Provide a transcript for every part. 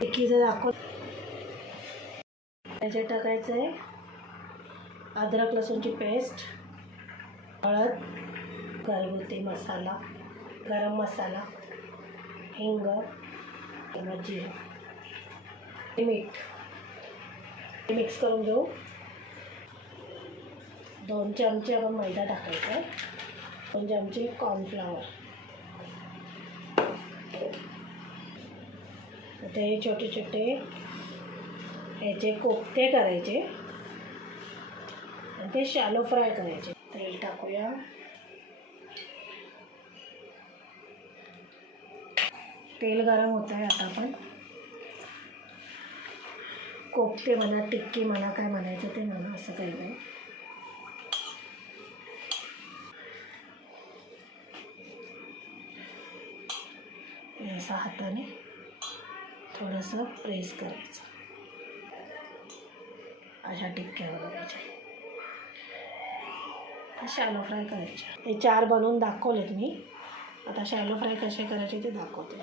टिक्कीचं दाखव. त्याच्यात टाकायचं आहे अद्रक लसूणची पेस्ट, हळद, घरगुती मसाला, गरम मसाला, हिंग, जिरं, मीठ. मिक्स करून घेऊ. 2 चमचे आपण मैदा टाकायचा आहे, 2 चमचे कॉर्नफ्लॉवर. ते छोटे छोटे याचे कोफ्ते करायचे आणि ते शॅलो फ्राय करायचे. तेल टाकूया. तेल गरम होत आहे. आता आपण कोफ्ते म्हणा, टिक्की म्हणा, काय म्हणायचं ते म्हणा, असं काही नाही. असं हाताने थोडंसं प्रेस करायचं. अशा टिक्क्या बनवायच्या, शॅलो फ्राय करायच्या. हे 4 बनवून दाखवलेत मी. आता शॅलो फ्राय कसे करायचे ते दाखवते.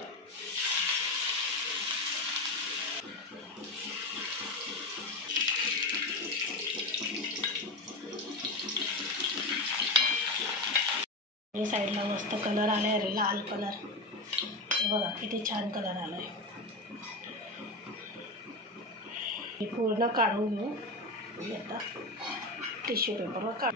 हे साईडला मस्त कलर आला आहे, लाल कलर. हे बघा किती छान कलर आला आहे. हे पूर्ण काढून घेऊ. आता टिश्यू पेपरवर काढ.